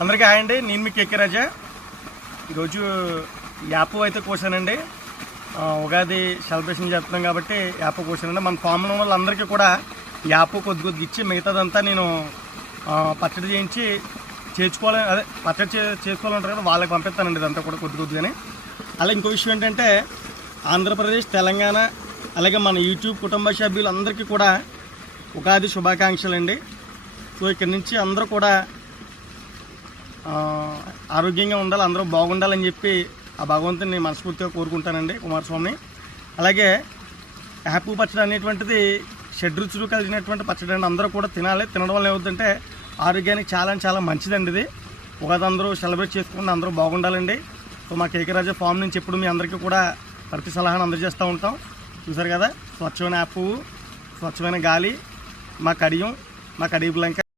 అందరికీ హాయ్ అండి. నేను మీ కేకే రాజా. ఈరోజు యాప్ అయితే కోసానండి. ఉగాది సెలబ్రేషన్ చేస్తున్నాం కాబట్టి యాప్ కోసానండి. మన ఫామ్లో వాళ్ళందరికీ కూడా యాప్ కొద్ది ఇచ్చి మిగతాదంతా నేను పచ్చడి చేయించి పచ్చడి చేసుకోవాలంటారు కదా, వాళ్ళకి పంపిస్తానండి. ఇదంతా కూడా కొద్దిగానే. అలా ఇంకో విషయం ఏంటంటే, ఆంధ్రప్రదేశ్, తెలంగాణ అలాగే మన యూట్యూబ్ కుటుంబ సభ్యులందరికీ కూడా ఉగాది శుభాకాంక్షలు అండి. సో ఇక్కడి నుంచి అందరూ కూడా ఆరోగ్యంగా ఉండాలి, అందరూ బాగుండాలని చెప్పి ఆ భగవంతుని మనస్ఫూర్తిగా కోరుకుంటానండి, కుమారస్వామిని. అలాగే యాప్ పచ్చడి అనేటువంటిది షడ్రుచులు కలిగినటువంటి పచ్చడి అండి. అందరూ కూడా తినాలి. తినడం వల్ల ఏమవుతుందంటే ఆరోగ్యానికి చాలా మంచిదండి. ఇది ఉగాది అందరూ సెలబ్రేట్ చేసుకుంటే అందరూ బాగుండాలండి. సో మా కేకే రాజా ఫామ్ నుంచి ఎప్పుడు మీ అందరికీ కూడా ప్రతి సలహాను అందజేస్తూ ఉంటాం. చూసారు కదా, స్వచ్ఛమైన యాప్, స్వచ్ఛమైన గాలి, మా కడియం, మా కడియం లంక.